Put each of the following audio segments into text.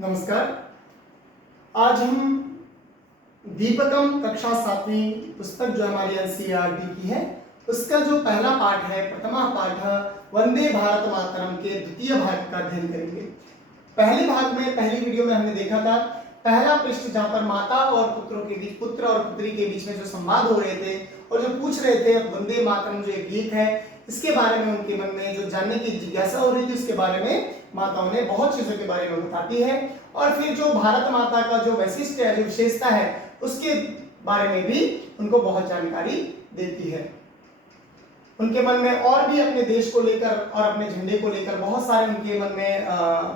नमस्कार। आज हम दीपकम कक्षा 7वीं पुस्तक जो हमारी एनसीईआरटी की है उसका जो पहला पाठ है, प्रथमा पाठ वंदे भारत मातरम के द्वितीय भाग का अध्ययन करेंगे। पहले भाग में, पहली वीडियो में हमने देखा था पहला पृष्ठ जहाँ पर माता और पुत्रों के बीच, पुत्र और पुत्री के बीच में जो संवाद हो रहे थे और जो पूछ रहे थे वंदे मातरम जो एक गीत है इसके बारे में उनके मन में जो जानने की जिज्ञासा हो रही थी उसके बारे में माताओं ने बहुत चीजों के बारे में बताती है। और फिर जो भारत माता का जो वैशिष्ट है, जो विशेषता है उसके बारे में भी उनको बहुत जानकारी देती है। उनके मन में और भी अपने देश को लेकर और अपने झंडे को लेकर बहुत सारे उनके मन में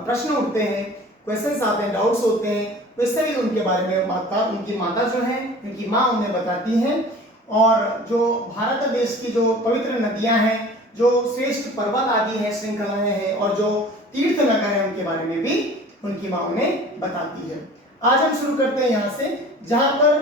प्रश्न उठते हैं, क्वेश्चंस आते हैं, डाउट्स होते हैं। वैसे भी उनके बारे में उनकी माता जो है, उनकी माँ उन्हें बताती हैं। और जो भारत देश की जो पवित्र नदियां हैं, जो श्रेष्ठ पर्वत आदि है, श्रृंखलाएं हैं और जो तीर्थ नगर है उनके बारे में भी उनकी माँ उन्हें बताती है। आज हम शुरू करते हैं यहाँ से, जहां पर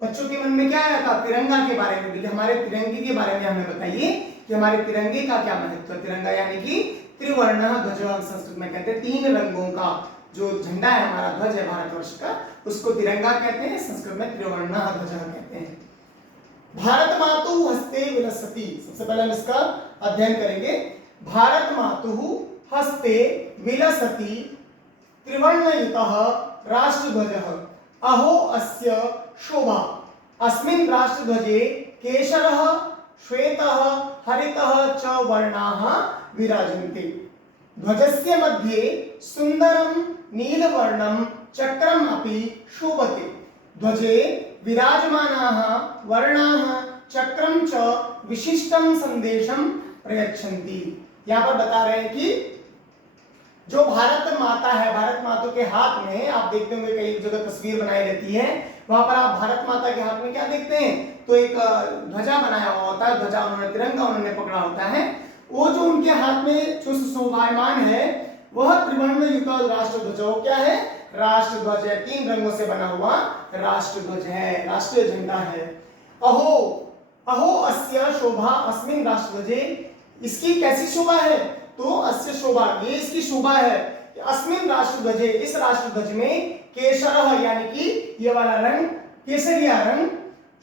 बच्चों के मन में क्या आया था, तिरंगा के बारे में भी। हमारे तिरंगे के बारे में हमें बताइए कि हमारे तिरंगे का क्या महत्व है। तिरंगा यानी कि त्रिवर्ण ध्वज, संस्कृत में कहते हैं तीन रंगों का जो झंडा है, हमारा ध्वज है भारतवर्ष का, उसको तिरंगा कहते हैं, संस्कृत में त्रिवर्ण ध्वज कहते हैं। भारत मातु हस्ते विलसति, सबसे पहले हम इसका अध्ययन करेंगे। भारत मातु हस्ते विलसति त्रिवर्णयुतः राष्ट्रध्वजः अहो अस्य शोभा। अस्मिन् राष्ट्रध्वजे केशरः श्वेतः हरितः च वर्णाः विराजन्ते। ध्वजस्य मध्ये सुन्दरं नीलवर्णं चक्रम् अपि शोभते। ध्वजे विराजमानाः वर्णाः चक्रं च विशिष्टं संदेशं प्रयच्छन्ति। यहाँ पर बता रहे हैं कि जो भारत माता है, भारत माता के हाथ में आप देखते होंगे कई जगह तस्वीर बनाई रहती है, वहां पर आप भारत माता के हाथ में क्या देखते हैं, तो एक ध्वजा बनाया हुआ होता है, ध्वजा उन्होंने, तिरंगा उन्होंने पकड़ा होता है। वो जो उनके हाथ में जो शोभायमान है वह त्रिवर्ण युक्त राष्ट्रध्वज, वो क्या है, राष्ट्रध्वज है, तीन रंगों से बना हुआ राष्ट्रध्वज है, राष्ट्रीय झंडा है। अहो अहो अस्य शोभा अस्मिन् राष्ट्रध्वजे, इसकी कैसी शोभा है, तो अस्य शोभा, ये इसकी शोभा है। अस्मिन् राष्ट्रध्वजे, इस राष्ट्रध्वज में केशरः यानी कि ये वाला रंग, केसरिया रंग,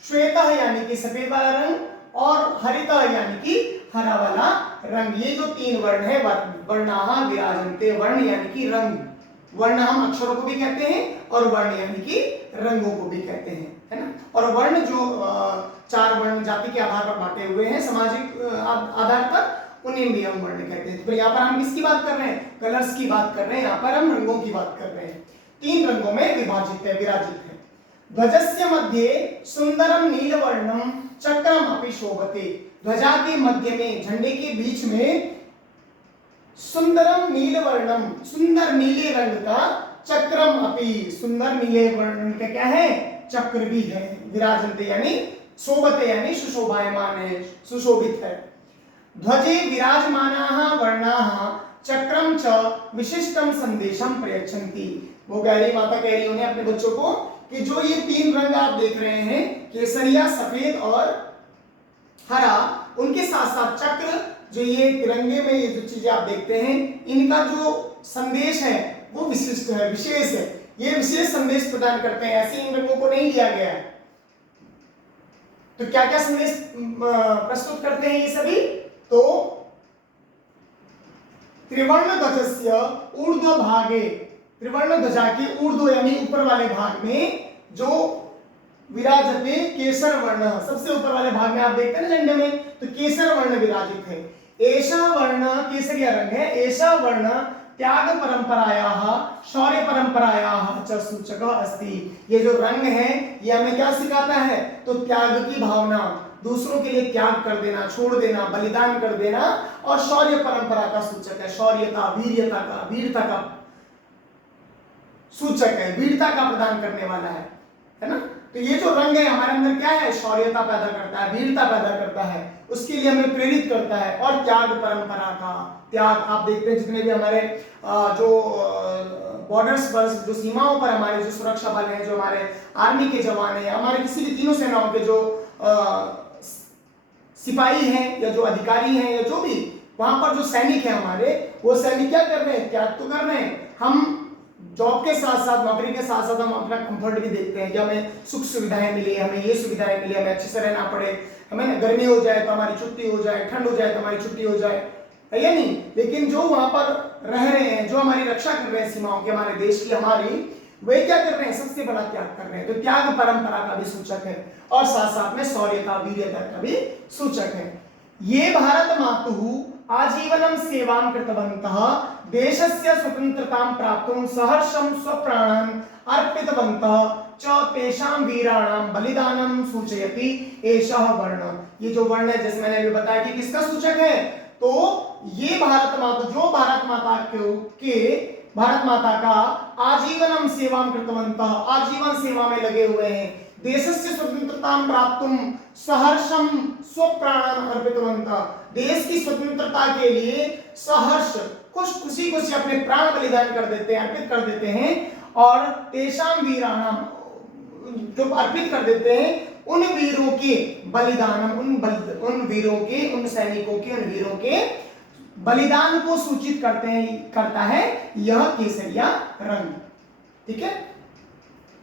श्वेतः यानी कि सफेद वाला रंग, और हरितः यानी कि हरा वाला रंग, ये जो तीन वर्ण है, वर्णाः विराजन्ते, वर्ण यानी कि रंग, वर्ण हम अक्षरों को भी कहते हैं और वर्ण यानी कि रंगों को भी कहते हैं, है ना। और वर्ण जो चार वर्ण जाति के आधार पर बांटे हुए हैं, सामाजिक आधार पर, उन्हें भी हम वर्ण कहते हैं। तो यहाँ पर हम किसकी बात कर रहे हैं, कलर्स की बात कर रहे हैं, यहाँ पर हम रंगों की बात कर रहे हैं। तीन रंगों में विभाजित है, विराजित है। ध्वजस्य मध्ये सुंदरम नीलवर्णम चक्रम अपि शोभते। ध्वजा के मध्य में, झंडे के बीच में सुंदरम नीलवर्णम, सुंदर नीले रंग का, चक्रम अपि, सुंदर नीले वर्ण का क्या है, चक्र भी है। विराजन्ते यानी शोभते यानी सुशोभायमान है, सुशोभित है। ध्वजे विराजमानाः वर्णाः चक्रम च विशिष्टम संदेशम प्रयच्छन्ति। वो कह रही, माता कह रही उन्हें, अपने बच्चों को, कि जो ये तीन रंग आप देख रहे हैं, केसरिया, सफेद और हरा, उनके साथ साथ चक्र, जो ये तिरंगे में ये जो चीजें आप देखते हैं, इनका जो संदेश है वो विशिष्ट है, विशेष है। ये विशेष संदेश प्रदान करते हैं, ऐसे इन रंगों को नहीं लिया गया है। तो क्या क्या संदेश प्रस्तुत करते हैं ये सभी, तो त्रिवर्ण ध्वजस्य ऊर्ध्व भागे, त्रिवर्ण ध्वजा के ऊर्ध्व यानी ऊपर वाले भाग में जो विराजते केसर वर्ण, सबसे ऊपर वाले भाग में आप देखते हैं ना झंडे में, तो केसर वर्ण विराजित है। एषा वर्ण, केसरिया रंग है, एषा वर्ण त्याग परंपरायाः शौर्य परंपरायाः च सूचकः अस्ति। ये जो रंग है ये हमें क्या सिखाता है, तो त्याग की भावना, दूसरों के लिए त्याग कर देना, छोड़ देना, बलिदान कर देना, और शौर्य परंपरा का सूचक है, शौर्यता, वीर्यता का, वीरता का सूचक है, वीरता का प्रदान करने वाला है ना। तो ये जो रंग है हमारे अंदर क्या है, शौर्यता पैदा करता है, वीरता पैदा करता है, उसके लिए हमें प्रेरित करता है। और त्याग परंपरा का, त्याग आप देखते हैं जितने भी हमारे जो बॉर्डर्स पर, जो सीमाओं पर हमारे जो सुरक्षा बल हैं, जो हमारे आर्मी के जवान हैं, हमारे किसी भी तीनों सेनाओं के जो सिपाही हैं या जो अधिकारी हैं या जो भी वहां पर जो सैनिक हैं हमारे, वो सैनिक क्या कर रहे हैं, त्याग तो कर रहे हैं। हम जॉब के साथ साथ, नौकरी के साथ साथ हम अपना कंफर्ट भी देखते हैं कि हमें सुख सुविधाएं मिली, हमें ये सुविधाएं मिली, हमें अच्छे से रहना पड़े, हमें ना गर्मी हो जाए तो हमारी छुट्टी हो जाए, ठंड हो जाए तो हमारी छुट्टी हो जाए, है या नहीं। लेकिन जो वहां पर रह रहे हैं, जो हमारी रक्षा कर रहे हैं सीमाओं की, हमारे देश की, हमारी, वे क्या कर रहे हैं, सबसे बड़ा त्याग कर रहे हैं। तो त्याग परंपरा का भी सूचक है और साथ साथ में शौर्यता, वीर्यता का भी सूचक है। ये भारत मातुः आजीवनम सेवां कृतवन्तः देशस्य स्वतंत्रतां प्राप्तुं सहर्षं स्वप्राणान् अर्पितवन्तः च तेषां वीराणां बलिदानं सूचयति एषः वर्ण। ये जो वर्ण है, जैसे मैंने अभी बताया कि किसका सूचक है, तो ये भारत माता, जो भारत माता के भारत माता का आजीवनम सेवां कृतवन्तः, आजीवन सेवा में लगे हुए हैं, देशस्य स्वतंत्रतां प्राप्तुं सहर्षं स्वप्राणान् अर्पितवन्तः, देश की स्वतंत्रता के लिए सहर्ष, खुशी खुशी अपने प्राण बलिदान कर देते हैं, अर्पित कर देते हैं। और तेषां वीराणां, जो अर्पित कर देते हैं, उन वीरों के बलिदान, उन वीरों के, उन सैनिकों के, उन वीरों के बलिदान को सूचित करता है यह केसरिया रंग। ठीक है।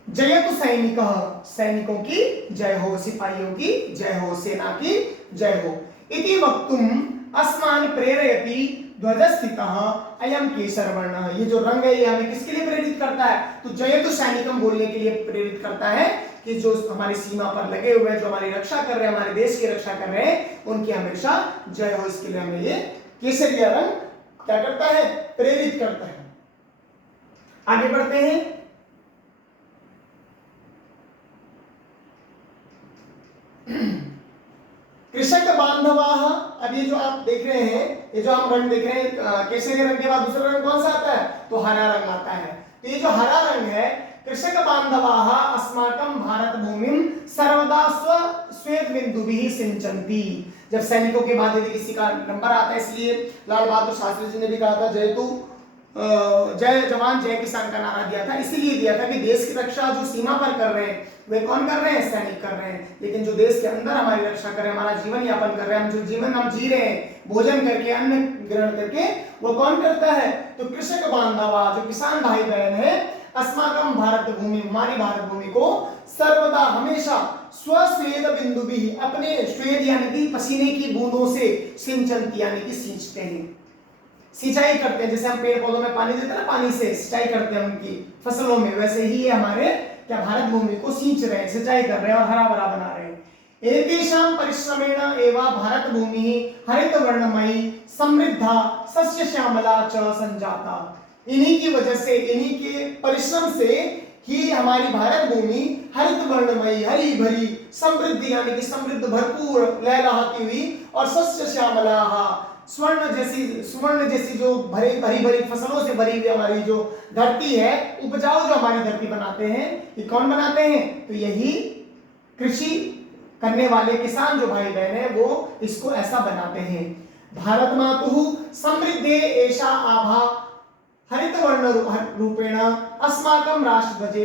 जयतु सैनिक, सैनिकों की जय हो, सिपाहियों की जय हो, सेना की जय हो। इति वक्तुम अस्मान् प्रेरयति ध्वजस्थितः अयं केसर वर्ण। ये जो रंग है, ये हमें किसके लिए प्रेरित करता है, तो जयतु सैनिकम बोलने के लिए प्रेरित करता है कि जो हमारी सीमा पर लगे हुए हैं, जो हमारी रक्षा कर रहे हैं, हमारे देश की रक्षा कर रहे हैं, उनकी हमेशा जय हो। इसके लिए हमें ये केसरिया रंग क्या करता है, प्रेरित करता है। आगे बढ़ते हैं। कृषक बांधवाः, अब ये जो आप देख रहे हैं, ये जो हम रंग देख रहे हैं, केसरी रंग के बाद दूसरा रंग कौन सा आता है, तो हरा रंग आता है। तो ये जो हरा रंग है, कृषक बांधवाः अस्माकं भारत भूमिं सर्वदा श्वेत बिंदुभिः सिंचन्ति। जब सैनिकों के बाद यदि किसी का नंबर आता है, इसलिए लाल बहादुर शास्त्री जी ने भी कहा था जय जवान जय किसान का नारा दिया था, इसीलिए दिया था कि देश की रक्षा जो सीमा पर कर रहे हैं, वे कौन कर रहे हैं, सैनिक कर रहे हैं। लेकिन जो देश के अंदर हमारी रक्षा कर रहे हैं, हमारा जीवन यापन कर रहे हैं, हम जो जीवन हम जी रहे हैं, भोजन करके, अन्न ग्रहण करके, वो कौन करता है, तो कृषक बांधवा, जो किसान भाई बहन है, अस्माकं भारत भूमि, हमारी भारत भूमि को सर्वदा, हमेशा, स्वस्वेद बिंदु भी, अपने स्वेद यानी कि पसीने की बूंदों से, सिंचन्ति यानी कि सींचते हैं, सिंचाई करते हैं। जैसे हम पेड़ पौधों में पानी देते हैं ना, पानी से सिंचाई करते हैं उनकी फसलों में, वैसे ही ये हमारे क्या भारत भूमि को सींच रहे हैं, सिंचाई कर रहे हैं और हरा भरा बना रहे हैं। एतेषां परिश्रमेण एव भारत भूमि हरित वर्णमयी समृद्धा सस्य श्यामला च संजाता। इन्हीं की वजह से, इन्हीं के परिश्रम से ही हमारी भारत भूमि हरित वर्णमयी, हरी भरी, समृद्धि यानी कि समृद्ध, भरपूर, लहलहाती हुई, और सस्य श्यामला, सुवर्ण जैसी जो हरी भरी फसलों से भरी हुई हमारी जो धरती है, उपजाऊ जो हमारी धरती बनाते हैं, ये कौन बनाते हैं, तो यही कृषि करने वाले किसान जो भाई बहन है, वो इसको ऐसा बनाते हैं। भारत मातुः समृद्धे एषा आभा हरित वर्ण रूपेण अस्माकं राष्ट्रध्वजे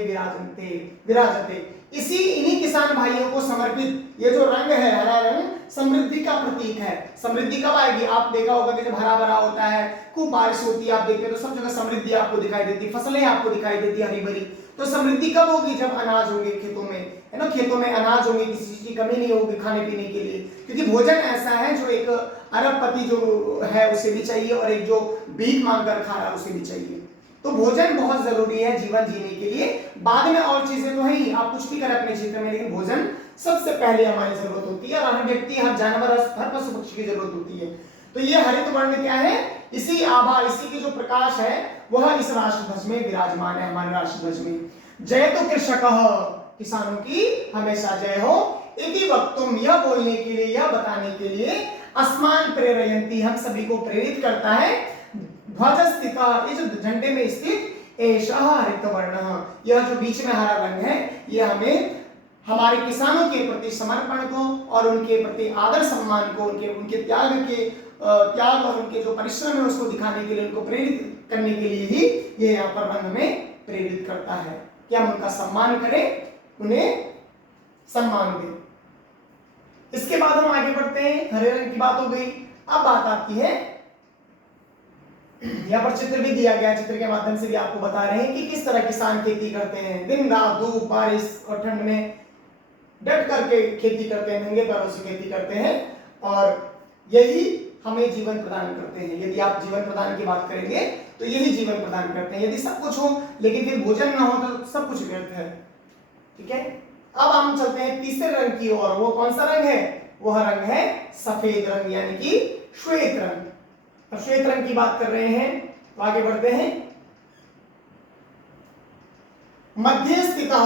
विराजते। इन्हीं किसान भाइयों को समर्पित ये जो रंग है, हरा रंग, समृद्धि का प्रतीक है। समृद्धि कब आएगी, आप देखा होगा कि जब हरा भरा होता है, खूब बारिश होती है, आप देखते हैं तो सब जगह समृद्धि आपको दिखाई देती, फसलें आपको दिखाई देती हरी भरी। तो समृद्धि कब होगी, जब अनाज होंगे खेतों में, है ना, खेतों में अनाज होंगे, किसी चीज की कमी नहीं होगी खाने पीने के लिए, क्योंकि भोजन ऐसा है जो एक अरबपति जो है उसे भी चाहिए, और एक जो भीख मांग कर खा रहा है उसे भी चाहिए। तो भोजन बहुत जरूरी है जीवन जीने के लिए। बाद में और चीजें तो है ही, आप कुछ भी करें अपने क्षेत्र में, लेकिन भोजन सबसे पहले हमारी जरूरत होती है, और हर व्यक्ति, हर जानवर, हर पशु पक्षी की जरूरत होती है। तो ये हरित वर्ण क्या है, इसी आभा, इसी की जो प्रकाश है, वह इस राष्ट्रध्वज में विराजमान है, हमारे राष्ट्रध्वज में। जयतु कृषकः, किसानों की हमेशा जय हो। इति वक्तुम, यह बोलने के लिए, यह बताने के लिए, अस्मान् प्रेरयन्ति, हम सभी को प्रेरित करता है, ध्वजस्थिता, ये जो झंडे में स्थित एषः हरित वर्ण, यह जो बीच में हरा रंग है, यह हमें हमारे किसानों के प्रति समर्पण को और उनके प्रति आदर सम्मान को, उनके त्याग और उनके जो परिश्रम है उसको दिखाने के लिए, उनको प्रेरित करने के लिए ही ये यहाँ पर रंग हमें प्रेरित करता है कि हम उनका सम्मान करें, उन्हें सम्मान दें। इसके बाद हम आगे बढ़ते हैं, हरे रंग की बात हो गई। अब बात आती है यहाँ पर चित्र भी दिया गया, चित्र के माध्यम से भी आपको बता रहे हैं कि किस तरह किसान खेती करते हैं, दिन रात धूप बारिश और ठंड में डट करके खेती करते हैं, नंगे पैरों से खेती करते हैं और यही हमें जीवन प्रदान करते हैं। यदि आप जीवन प्रदान की बात करेंगे तो यही जीवन प्रदान करते हैं। यदि सब कुछ हो लेकिन फिर भोजन ना हो तो सब कुछ व्यर्थ है। ठीक है, अब हम चलते हैं तीसरे रंग की ओर। वो कौन सा रंग है? वह रंग है सफेद रंग यानी कि श्वेत रंग। अब श्वेत रंग की बात कर रहे हैं तो आगे बढ़ते हैं। मध्य स्थितः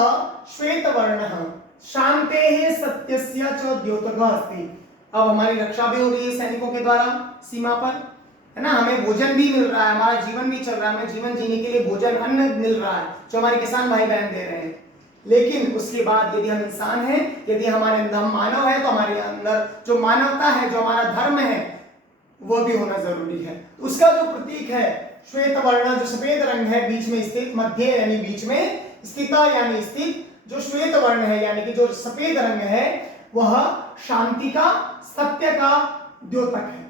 श्वेत वर्णः शांतेः सत्यस्य च द्योतकः अस्ति। अब हमारी रक्षा भी हो रही है सैनिकों के द्वारा सीमा पर, है ना, हमें भोजन भी मिल रहा है, हमारा जीवन भी चल रहा है, हमें जीवन जीने के लिए भोजन अन्न मिल रहा है जो हमारे किसान भाई बहन दे रहे हैं। लेकिन उसके बाद यदि हम इंसान हैं, यदि हमारे अंदर हम मानव है तो हमारे अंदर जो मानवता है, जो हमारा धर्म है, वह भी होना जरूरी है। उसका जो प्रतीक है श्वेत वर्ण, जो सफेद रंग है बीच में स्थित, मध्य यानी बीच में, स्थित यानी स्थित, जो श्वेत वर्ण है यानी कि जो सफेद रंग है वह शांति का, सत्य का द्योतक है।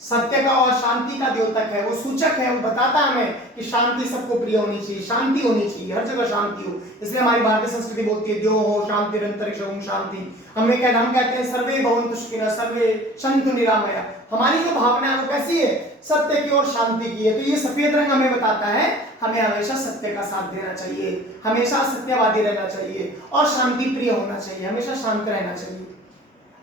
सत्य का और शांति का द्योतक है, वो सूचक है, वो बताता है हमें कि शांति सबको प्रिय होनी चाहिए, शांति होनी चाहिए, हर जगह शांति हो। इसलिए हमारी भारतीय संस्कृति बोलती है द्यो हो शांति अंतरिक्षं शांति। हम कहते हैं सर्वे भवन्तु सुखिनः सर्वे सन्तु निरामया। हमारी जो भावना है वो कैसी है? सत्य की और शांति की है। तो ये सफेद रंग हमें बताता है हमें हमेशा सत्य का साथ देना चाहिए, हमेशा सत्यवादी रहना चाहिए और शांति प्रिय होना चाहिए, हमेशा शांत रहना चाहिए।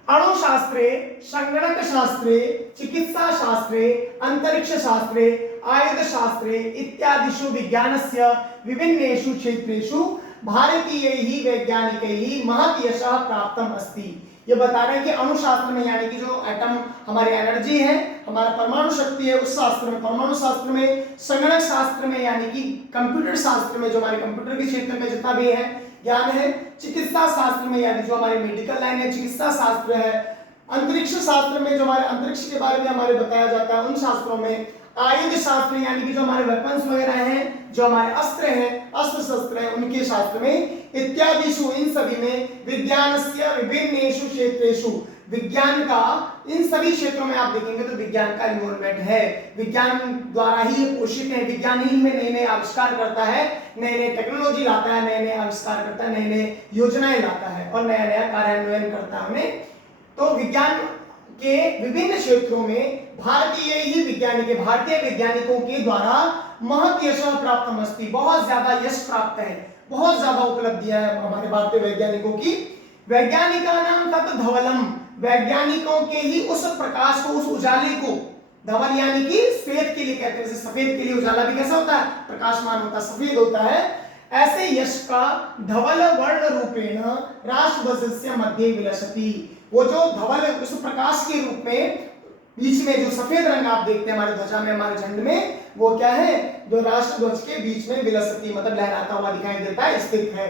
अणुशास्त्रे, संगणक शास्त्रे, चिकित्सा शास्त्रे, अंतरिक्ष शास्त्रे, आयुध शास्त्रे इत्यादिषु विज्ञानस्य विभिन्नेषु क्षेत्रेषु भारतीयैः वैज्ञानिकैः महत् यशः प्राप्तम् अस्ति। ये बता रहे हैं कि अणुशास्त्र में यानी कि जो एटम हमारी एनर्जी है, हमारा परमाणु शक्ति है, उस शास्त्र में, परमाणु शास्त्र में, संगणक शास्त्र में यानी कि कंप्यूटर शास्त्र में, जो हमारे कंप्यूटर के क्षेत्र में जितना भी है ज्ञान है, चिकित्सा शास्त्र में यानी जो हमारी मेडिकल लाइन है चिकित्सा शास्त्र है, अंतरिक्ष शास्त्र में जो हमारे अंतरिक्ष के बारे में हमारे बताया जाता है उन शास्त्रों में, आयुध शास्त्र यानी कि जो हमारे वेपन्स वगैरह हैं, जो हमारे अस्त्र हैं, अस्त्र शस्त्र हैं, उनके शास्त्र में, इत्यादिषु इन सभी में, विज्ञानस्य विभिन्नेषु क्षेत्रेषु, विज्ञान का इन सभी क्षेत्रों में आप देखेंगे तो विज्ञान का इन्वॉल्वमेंट है, विज्ञान द्वारा ही पोषित है, विज्ञान ही में नए नए आविष्कार करता है, नए नए टेक्नोलॉजी लाता है, नए नए आविष्कार करता है, नए नए योजनाएं लाता है और नया नया कार्यान्वयन करता है हमें। तो विज्ञान के विभिन्न क्षेत्रों में भारतीय ही भारतीय वैज्ञानिकों के द्वारा महत् यश प्राप्त अस्ति, बहुत ज्यादा यश प्राप्त है, बहुत ज्यादा उपलब्धियां हैं हमारे भारतीय वैज्ञानिकों की। वैज्ञानिकानां तत् धवलम, वैज्ञानिकों के ही उस प्रकाश को, उस उजाले को, धवल यानी कि श्वेत के लिए कहते हैं, जैसे सफेद के लिए उजाला भी कैसा होता है? प्रकाशमान होता है, सफेद होता है। ऐसे यश का धवल वर्ण रूपेण राष्ट्रध्वजस्य मध्ये विलसति, वो जो धवल उस प्रकाश के रूप में बीच में जो सफेद रंग आप देखते हैं हमारे ध्वजा में, हमारे झंडे में, वो क्या है? जो राष्ट्रध्वज के बीच में विलसति मतलब लहराता हुआ दिखाई देता है, स्थित है।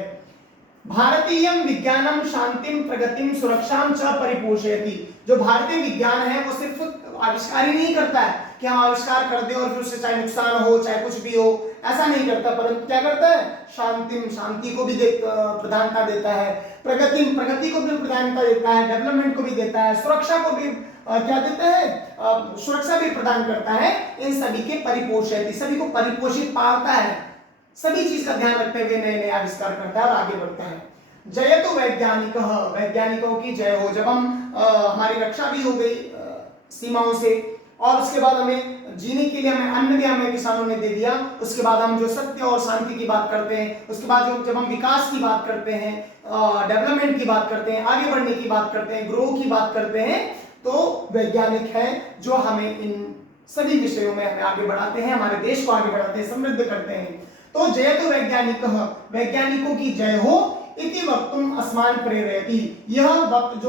भारतीयम विज्ञानम शांतिम प्रगतिम सुरक्षाम च परिपोषयति, जो भारतीय विज्ञान है वो सिर्फ आविष्कार ही नहीं करता है कि हम आविष्कार कर दे और फिर उससे चाहे नुकसान हो चाहे कुछ भी हो, ऐसा नहीं करता, परंतु क्या करता है? शांतिम, शांति को भी प्रधानता देता है, प्रगतिम, प्रगति को भी प्रधानता देता है, डेवलपमेंट को भी देता है, सुरक्षा को भी क्या देता है? सुरक्षा भी प्रदान करता है। इन सभी के परिपोषयति, सभी को परिपोषित पालता है, सभी चीज का ध्यान रखते हुए नए नए आविष्कार करता है और आगे बढ़ता है। जयतु वैज्ञानिक, वैज्ञानिकों की जय हो। जब हम हमारी रक्षा भी हो गई सीमाओं से और उसके बाद हमें जीने के लिए हमें अन्न भी हमें किसानों ने दे दिया, उसके बाद हम जो सत्य और शांति की बात करते हैं, उसके बाद जब हम विकास की बात करते हैं, डेवलपमेंट की बात करते हैं, आगे बढ़ने की बात करते हैं, ग्रो की बात करते हैं, तो वैज्ञानिक हैं जो हमें इन सभी विषयों में हमें आगे बढ़ाते हैं, हमारे देश को आगे बढ़ाते हैं, समृद्ध करते हैं। तो जयतु वैज्ञानिक, वैज्ञानिकों की जय हो, इति वक्तुम अस्मान प्रेरयति, यह वक्त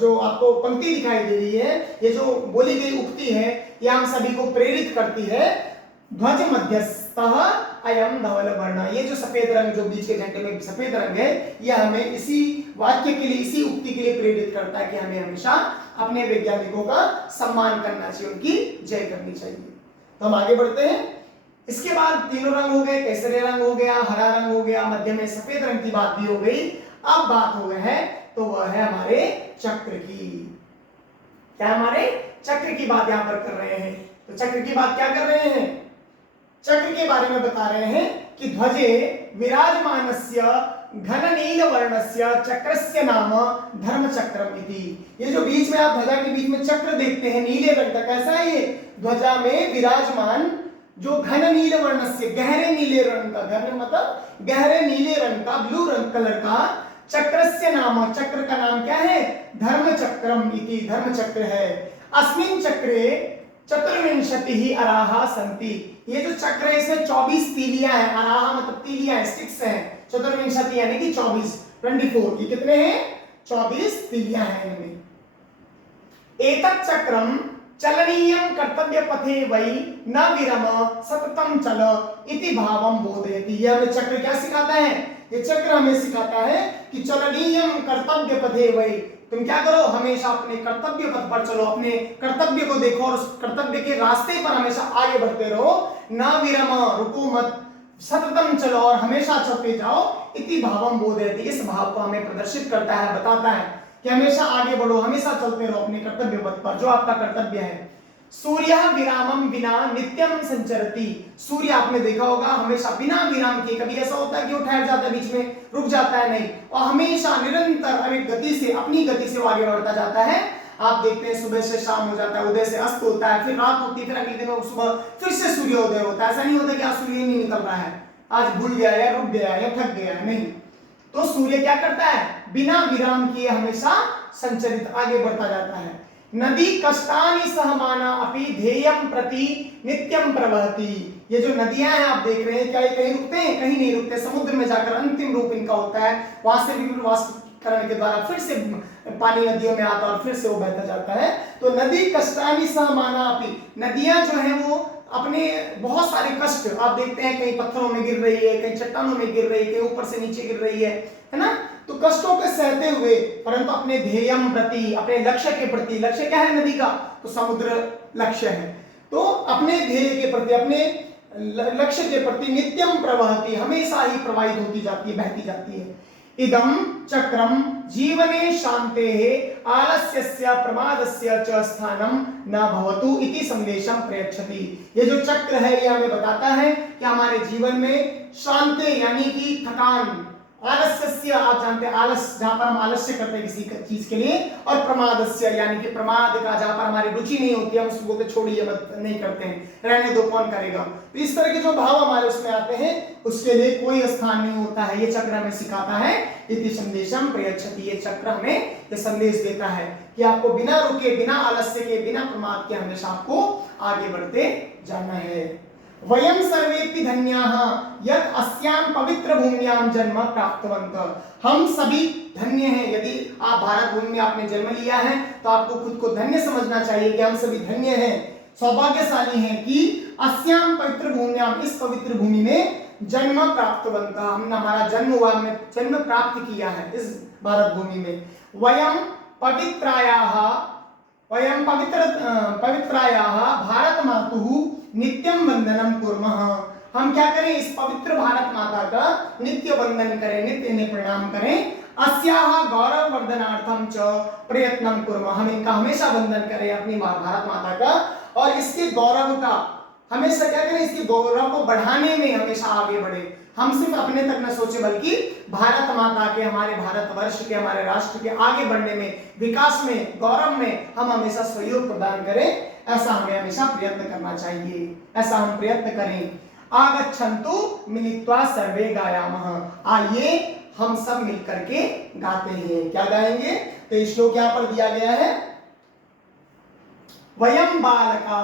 जो आपको पंक्ति दिखाई दे रही है, ये जो बोली गई उक्ति है, यह हम सभी को प्रेरित करती है। ध्वज मध्यस्थः अयम धवल वर्ण, ये जो सफेद रंग जो बीच के झंडे में सफेद रंग है, यह हमें इसी वाक्य के लिए, इसी उक्ति के लिए प्रेरित करता है कि हमें हमेशा अपने वैज्ञानिकों का सम्मान करना चाहिए, उनकी जय करनी चाहिए। तो हम आगे बढ़ते हैं। इसके बाद तीनों रंग हो गए, केसरी रंग हो गया, हरा रंग हो गया, मध्य में सफेद रंग की बात भी हो गई। अब बात हो गई है तो वह है हमारे चक्र की। क्या हमारे चक्र की बात यहाँ पर कर रहे हैं। तो चक्र की बात क्या कर रहे हैं, चक्र के बारे में बता रहे हैं कि ध्वजे विराजमानस्य घन नील वर्णस्य चक्रस्य नाम धर्म चक्रम इति। ये जो बीच में आप ध्वजा के बीच में चक्र देखते हैं नीले रंग का, कैसा है ये, ध्वजा में विराजमान जो घन नील वर्णस्य गहरे नीले रंग का, घन मतलब गहरे नीले रंग का, ब्लू रंग कलर का, चक्रस्य नाम, चक्र का नाम क्या है, धर्म चक्रम इति, धर्म चक्र है। अस्मिन् चक्रे चतुर्विंशति ही अराहा संति। ये जो चक्र है इसमें 24 तीलियां हैं, अराहा मतलब तीलियां हैं, स्टिक्स हैं, चतुर्विंशति यानी कि 24, 24, ये कितने हैं, 24 तीलियां हैं इनमें। एतत् चक्रम चलनीयं कर्तव्य पथे वै न विरम सततम चल इति भावम बोधयति। ये हमें चक्र क्या सिखाता है, ये चक्र हमें सिखाता है कि चलनीयं कर्तव्य पथे वै, तुम क्या करो, हमेशा अपने कर्तव्य पथ पर चलो, अपने कर्तव्य को देखो और उस कर्तव्य के रास्ते पर हमेशा आगे बढ़ते रहो, ना विरम, रुको मत, सततम चलो और हमेशा चलते जाओ, इति भावम बोधयति, इस भाव को हमें प्रदर्शित करता है, बताता है कि हमेशा आगे बढ़ो, हमेशा चलते रहो अपने कर्तव्य पथ पर, जो आपका कर्तव्य है। सूर्य विरामम बिना नित्यम संचरति। सूर्य आपने देखा होगा हमेशा बिना विराम के, कभी ऐसा होता है कि वो ठहर जाता है, बीच में रुक जाता है, नहीं, और हमेशा निरंतर एक गति से, अपनी गति से वो आगे बढ़ता जाता है। आप देखते हैं सुबह से शाम हो जाता है, उदय से अस्त होता है, फिर रात होती है, फिर अगले दिन सुबह फिर से सूर्योदय होता है। ऐसा नहीं होता कि आज सूर्य नहीं निकल रहा है, आज भूल गया या रुक गया या थक गया, नहीं। तो सूर्य क्या करता है, बिना विराम किए हमेशा संचरित आगे बढ़ता जाता है। नदी कष्टानि सहमाना अपि ध्येयं प्रति नित्यं प्रवहति। ये जो नदियां हैं आप देख रहे हैं, क्या ये कहीं रुकते हैं, कहीं नहीं रुकते, समुद्र में जाकर अंतिम रूप इनका होता है, वहां से विभिन्न वाष्पीकरण के द्वारा फिर से पानी नदियों में आता है और फिर से वो बहता जाता है। तो नदी कष्टानि सहमाना अपि, नदियां जो है वो अपने बहुत सारे कष्ट आप देखते हैं, कहीं पत्थरों में गिर रही है, कहीं चट्टानों में गिर रही है, कहीं ऊपर से नीचे गिर रही है ना, तो कष्टों को सहते हुए परंतु अपने ध्येयम प्रति, अपने लक्ष्य के प्रति, लक्ष्य क्या है नदी का, तो समुद्र लक्ष्य है, तो अपने ध्येय के प्रति, अपने लक्ष्य के प्रति नित्यम प्रवहति, हमेशा ही प्रवाहित होती जाती है, बहती जाती है। इदं चक्रम जीवने शांतेः आलस्यस्य प्रमादस्य च स्थानं न भवतु इति संदेशं प्रयच्छति। ये जो चक्र है ये हमें बताता है कि हमारे जीवन में शांति यानी कि थकान, आलस्यस्य आप जानते हैं आलस, जहां पर हम आलस्य करते हैं किसी चीज के लिए, और प्रमादस्य यानी कि प्रमाद का, जहां पर हमारी रुचि नहीं होती है, हम उसको बोलते छोड़िए मत, नहीं करते हैं, रहने दो, कौन करेगा। तो इस तरह के जो भाव हमारे उसमें आते हैं उसके लिए कोई स्थान नहीं होता है, ये चक्र हमें सिखाता है। इति संदेशम प्रयच्छति, ये चक्र हमें ये संदेश देता है कि आपको बिना रुके, बिना आलस्य के, बिना प्रमाद के हमेशा आपको आगे बढ़ते जाना है। वयं सर्वेपि धन्याः यत् अस्यां पवित्र भूम्यां जन्म प्राप्तवन्तः। हम सभी धन्य हैं, यदि आप भारत भूमि में आपने जन्म लिया है तो आपको खुद को धन्य समझना चाहिए कि हम सभी धन्य हैं, सौभाग्यशाली हैं कि अस्यां पवित्र भूम्यां, इस पवित्र भूमि में जन्म प्राप्तवन्तः, हमने, हमारा जन्म हुआ, हमने जन्म प्राप्त किया है इस भारत भूमि में। वयं पवित्रायाः, वयं पवित्रायाः भारत मातुः नित्यं वंदनम कुर्मः। हम क्या करें, इस पवित्र भारत माता का नित्य वंदन करें, नित्य इन्हें प्रणाम करें। अस्याः गौरव वर्धनार्थम च प्रयत्नम कुर्मः, हम इनका हमेशा वंदन करें, अपनी भारत माता का, और इसके गौरव का हमेशा क्या करें, इसके गौरव को बढ़ाने में हमेशा आगे बढ़े। हम सिर्फ अपने तक न सोचे बल्कि भारत माता के, हमारे भारतवर्ष के, हमारे राष्ट्र के आगे बढ़ने में, विकास में, गौरव में हम हमेशा सहयोग प्रदान करें, ऐसा हमें हमेशा प्रयत्न करना चाहिए, ऐसा हम प्रयत्न करें। आगच्छन्तु मिलित्वा सर्वे गायामः, आइए हम सब मिलकर के गाते हैं। क्या गाएंगे, तो श्लोक यहाँ पर दिया गया है, वयं बालका,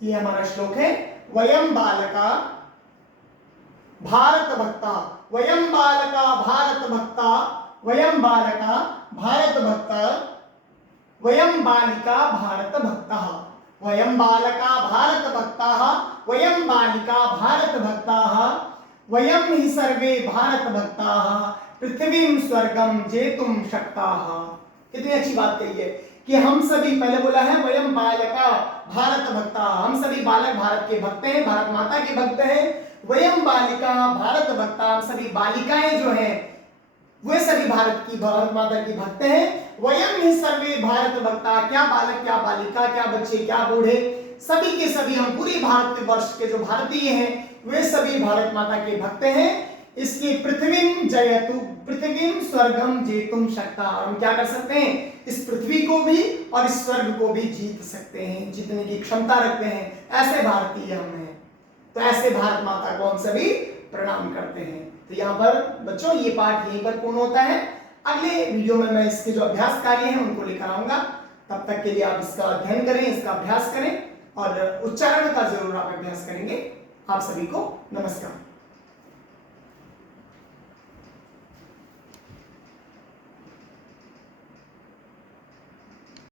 ये हमारा श्लोक है, वयं बालका भारत भक्ता, वयं बालका भारत भक्ता, वयं बालका भारत भक्ता, वयं बालिका भारत भक्तः, वयं बालका भारत भक्ताः, वयं बालिका भारत भक्ताः, वयं हि सर्वे भारत भक्ताः पृथ्वीं स्वर्गं जेतुं शक्ताः। कितनी अच्छी बात कही है कि हम सभी, पहले बोला है वयं बालका भारत भक्ता, हम सभी बालक भारत के भक्त हैं, भारत माता के भक्त हैं। वयं बालिका भारत भक्ता, हम सभी बालिकाएं जो हैं वे सभी भारत माता की भक्त हैं। वयम ही सर्वे भारत भक्ता, क्या बालक क्या बालिका क्या बच्चे क्या बूढ़े सभी के सभी हम पूरे भारतवर्ष के जो भारतीय हैं वे सभी भारत माता के भक्त हैं। इसकी पृथ्वीं जयतु पृथ्वीं स्वर्गम जेतुम शक्ता, हम क्या कर सकते हैं इस पृथ्वी को भी और इस स्वर्ग को भी जीत सकते हैं, जीतने की क्षमता रखते हैं, ऐसे भारतीय हम हैं। तो ऐसे भारत माता को हम सभी प्रणाम करते हैं। तो यहाँ पर बच्चों ये पाठ यहीं पर पूर्ण होता है। अगले वीडियो में मैं इसके जो अभ्यास कार्य हैं उनको लेकर आऊंगा। तब तक के लिए आप इसका अध्ययन करें, इसका अभ्यास करें और उच्चारण का जरूर आप अभ्यास करेंगे। आप सभी को नमस्कार।